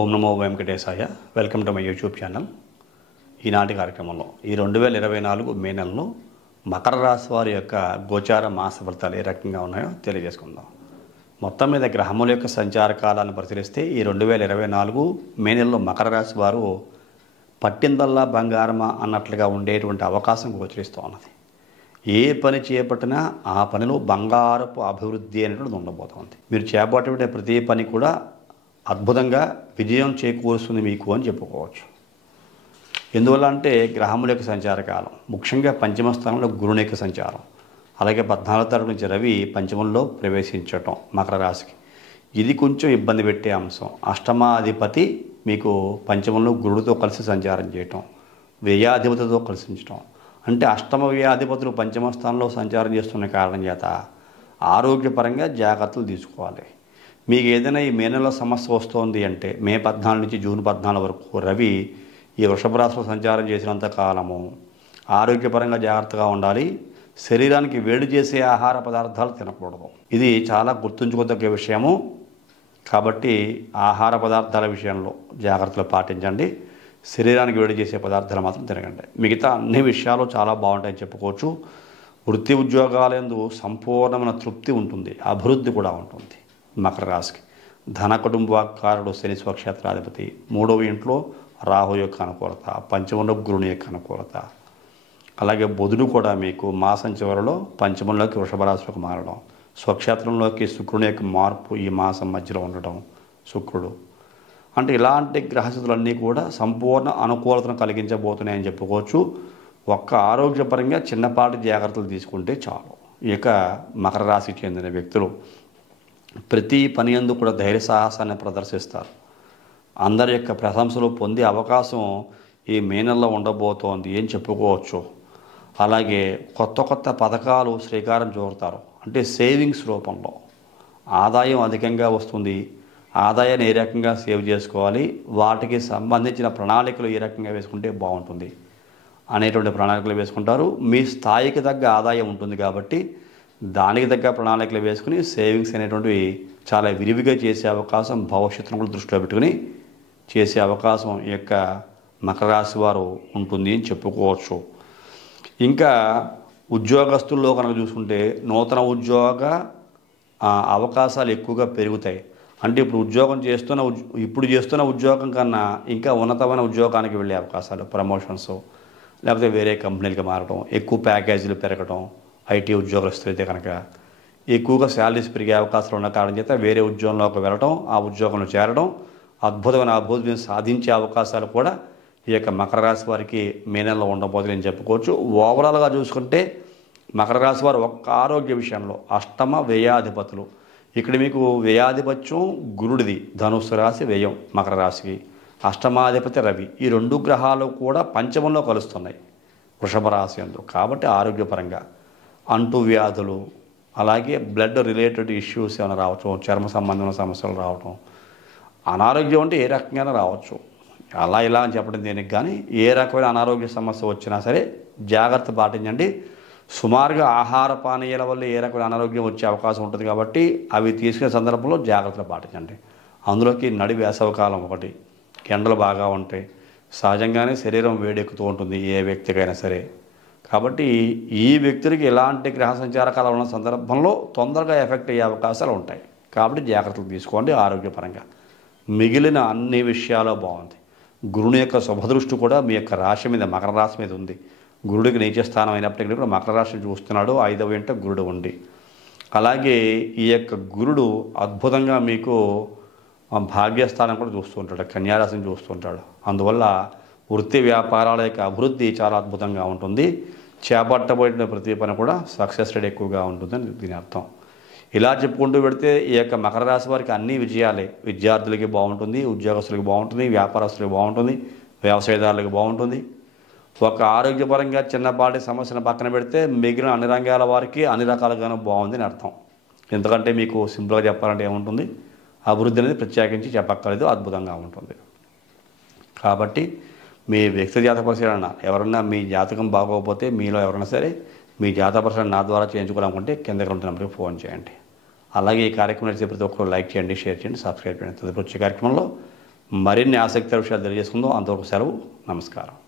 Om Namo Venkatesaya. Welcome to my YouTube channel. ఈనాటి కార్యక్రమంలో ఈ 2024 మే నెలలో మకర రాశి వారి యొక్క గోచార మాస ఫలితాలు ఏ రకంగా ఉన్నాయో తెలియజేసుకుందాం. మొత్తం మీద గ్రహముల యొక్క సంచార కాలాలను పరిశీలిస్తే ఈ 2024 మే నెలలో మకర రాశి వారు పట్టిందల్లా బంగారమా అన్నట్లుగా ఉండేటువంటి అవకాశం గోచరిస్తూ ఉన్నది. ఏ పని చేపట్టినా ఆ పనిలో బంగారపు అభివృద్ధి అనేటువంటిది ఉండబోతోంది. మీరు చేపట్టే ప్రతి పని కూడా అద్భుతంగా విజయం చేకూరుస్తుంది మీకు అని చెప్పుకోవచ్చు. ఎందువల్ల అంటే గ్రహముల యొక్క సంచార కాలం, ముఖ్యంగా పంచమ స్థానంలో గురుని యొక్క సంచారం, అలాగే 14వ తారీఖు నుంచి రవి పంచమంలో ప్రవేశించటం మకర రాశికి, ఇది కొంచెం ఇబ్బంది పెట్టే అంశం. అష్టమాధిపతి మీకు పంచమంలో గురుడితో కలిసి సంచారం చేయటం, వ్యయాధిపతితో కలిసించటం, అంటే అష్టమ వ్యయాధిపతులు పంచమ స్థానంలో సంచారం చేస్తున్న కారణం చేత ఆరోగ్యపరంగా జాగ్రత్తలు తీసుకోవాలి. మీకు ఏదైనా ఈ మే నెలలో సమస్య వస్తోంది అంటే మే 14 నుంచి జూన్ 14 వరకు రవి ఈ వృషభ రాశిలో సంచారం చేసినంత కాలము ఆరోగ్యపరంగా జాగ్రత్తగా ఉండాలి. శరీరానికి వేడి చేసే ఆహార పదార్థాలు తినకూడదు. ఇది చాలా గుర్తుంచుకోదగ్గ విషయము. కాబట్టి ఆహార పదార్థాల విషయంలో జాగ్రత్తలు పాటించండి. శరీరానికి వేడి చేసే పదార్థాలు మాత్రం తినకండి. మిగతా అన్ని విషయాలు చాలా బాగుంటాయని చెప్పుకోవచ్చు. వృత్తి ఉద్యోగాలందు సంపూర్ణమైన తృప్తి ఉంటుంది, అభివృద్ధి కూడా ఉంటుంది. మకర రాశికి ధన కుటుంబకారుడు శని స్వక్షేత్రాధిపతి, 3వ ఇంట్లో రాహు యొక్క అనుకూలత, పంచమంలో గురుని యొక్క అనుకూలత, అలాగే బుధుడు కూడా మీకు మాసం చివరిలో పంచమంలోకి వృషభ రాశిలోకి మారడం, స్వక్షేత్రంలోకి శుక్రుని యొక్క మార్పు ఈ మాసం మధ్యలో ఉండడం, శుక్రుడు అంటే ఇలాంటి గ్రహస్థితులన్నీ కూడా సంపూర్ణ అనుకూలతను కలిగించబోతున్నాయని చెప్పుకోవచ్చు. ఒక్క ఆరోగ్యపరంగా చిన్నపాటి జాగ్రత్తలు తీసుకుంటే చాలు. ఇక మకర రాశికి చెందిన వ్యక్తులు ప్రతి పని యందు కూడా ధైర్య సాహసాన్ని ప్రదర్శిస్తారు. అందరి యొక్క ప్రశంసలు పొందే అవకాశం ఈ మే నెలలో ఉండబోతోంది అని చెప్పుకోవచ్చు. అలాగే కొత్త కొత్త పథకాలు శ్రీకారం చుడతారు. అంటే సేవింగ్స్ రూపంలో ఆదాయం అధికంగా వస్తుంది. ఆదాయాన్ని ఏ రకంగా సేవ్ చేసుకోవాలి, వాటికి సంబంధించిన ప్రణాళికలు ఏ రకంగా వేసుకుంటే బాగుంటుంది అనేటువంటి ప్రణాళికలు వేసుకుంటారు. మీ స్థాయికి తగ్గ ఆదాయం ఉంటుంది కాబట్టి దానికి తగ్గ ప్రణాళికలు వేసుకుని సేవింగ్స్ అనేటువంటివి చాలా విరివిగా చేసే అవకాశం, భవిష్యత్తును కూడా దృష్టిలో పెట్టుకుని చేసే అవకాశం ఈ యొక్క మకర రాశి వారు ఉంటుంది అని చెప్పుకోవచ్చు. ఇంకా ఉద్యోగస్తుల్లో కనుక చూసుకుంటే నూతన ఉద్యోగ అవకాశాలు ఎక్కువగా పెరుగుతాయి. అంటే ఇప్పుడు చేస్తున్న ఉద్యోగం కన్నా ఇంకా ఉన్నతమైన ఉద్యోగానికి వెళ్ళే అవకాశాలు, ప్రమోషన్స్, లేకపోతే వేరే కంపెనీలకు మారడం, ఎక్కువ ప్యాకేజీలు పెరగడం, ఐటీ ఉద్యోగస్తులు అయితే కనుక ఎక్కువగా శాలరీస్ పెరిగే అవకాశాలు ఉన్న కారణం చేత వేరే ఉద్యోగంలోకి వెళ్ళడం, ఆ ఉద్యోగంలో చేరడం, అద్భుతమైన అభివృద్ధిని సాధించే అవకాశాలు కూడా ఈ యొక్క మకర రాశి వారికి మే నెలలో ఉండబోతుందని చెప్పుకోవచ్చు. ఓవరాల్గా చూసుకుంటే మకర రాశి వారు ఒక్క ఆరోగ్య విషయంలో అష్టమ వ్యయాధిపతులు, ఇక్కడ మీకు వ్యయాధిపత్యం గురుడిది, ధనుస్సు రాశి వ్యయం మకర రాశికి, అష్టమాధిపతి రవి, ఈ 2 గ్రహాలు కూడా పంచమంలో కలుస్తున్నాయి వృషభ రాశి యందు. కాబట్టి ఆరోగ్యపరంగా అంటు వ్యాధులు, అలాగే బ్లడ్ రిలేటెడ్ ఇష్యూస్ ఏమైనా రావటం, చర్మ సంబంధమైన సమస్యలు రావటం, అనారోగ్యం అంటే ఏ రకంగా రావచ్చు. అలా ఇలా అని చెప్పడం దేనికి కానీ ఏ రకమైన అనారోగ్య సమస్య వచ్చినా సరే జాగ్రత్త పాటించండి. సుమారుగా ఆహార పానీయాల వల్ల ఏ రకమైన అనారోగ్యం వచ్చే అవకాశం ఉంటుంది కాబట్టి అవి తీసుకునే సందర్భంలో జాగ్రత్తలు పాటించండి. అందులోకి నడి వేసవకాలం ఒకటి, ఎండలు బాగా ఉంటాయి, సహజంగానే శరీరం వేడెక్కుతూ ఉంటుంది ఏ వ్యక్తికైనా సరే. కాబట్టి ఈ వ్యక్తులకి ఎలాంటి గ్రహ సంచార కాలం ఉన్న సందర్భంలో తొందరగా ఎఫెక్ట్ అయ్యే అవకాశాలు ఉంటాయి. కాబట్టి జాగ్రత్తలు తీసుకోండి ఆరోగ్యపరంగా. మిగిలిన అన్ని విషయాలు బాగుంది. గురుని యొక్క శుభదృష్టి కూడా మీ యొక్క రాశి మీద, మకర రాశి మీద ఉంది. గురుడికి నీచ స్థానం అయినప్పటికీ కూడా మకర రాశిని చూస్తున్నాడు, 5వ ఇంట గురుడు ఉండి. అలాగే ఈ యొక్క గురుడు అద్భుతంగా మీకు భాగ్యస్థానం కూడా చూస్తూ ఉంటాడు, కన్యారాశిని చూస్తుంటాడు. అందువల్ల వృత్తి వ్యాపారాల యొక్క అభివృద్ధి చాలా అద్భుతంగా ఉంటుంది. చేపట్టబడిన ప్రతి పని కూడా సక్సెస్ రేట్ ఎక్కువగా ఉంటుందని దీని అర్థం. ఇలా చెప్పుకుంటూ పెడితే ఈ యొక్క మకర రాశి వారికి అన్ని విజయాలే. విద్యార్థులకి బాగుంటుంది, ఉద్యోగస్తులకి బాగుంటుంది, వ్యాపారస్తులకి బాగుంటుంది, వ్యవసాయదారులకు బాగుంటుంది. ఒక ఆరోగ్యపరంగా చిన్నపాటి సమస్యను పక్కన పెడితే మిగిలిన అన్ని రంగాల వారికి అన్ని రకాలుగానూ బాగుంది అని అర్థం. ఎందుకంటే మీకు సింపుల్గా చెప్పాలంటే ఏముంటుంది, అభివృద్ధి అనేది ప్రత్యేకించి చెప్పక్కర్లేదు, అద్భుతంగా ఉంటుంది. కాబట్టి మీ వ్యక్తి జాతక పరిశీలన ఎవరన్నా మీ జాతకం బాగోకపోతే మీలో ఎవరైనా సరే మీ జాతక పరిశీలన నా ద్వారా చేయించుకోవాలనుకుంటే కిందకి ఉంటున్న నెంబర్కి ఫోన్ చేయండి. అలాగే ఈ కార్యక్రమం నడిచే ప్రతి ఒక్కరు లైక్ చేయండి, షేర్ చేయండి, సబ్స్క్రైబ్ చేయండి. తదుపరి వచ్చే కార్యక్రమంలో మరిన్ని ఆసక్తికర విషయాలు తెలియజేసుకుందాం. అంతవరకు సెలవు. నమస్కారం.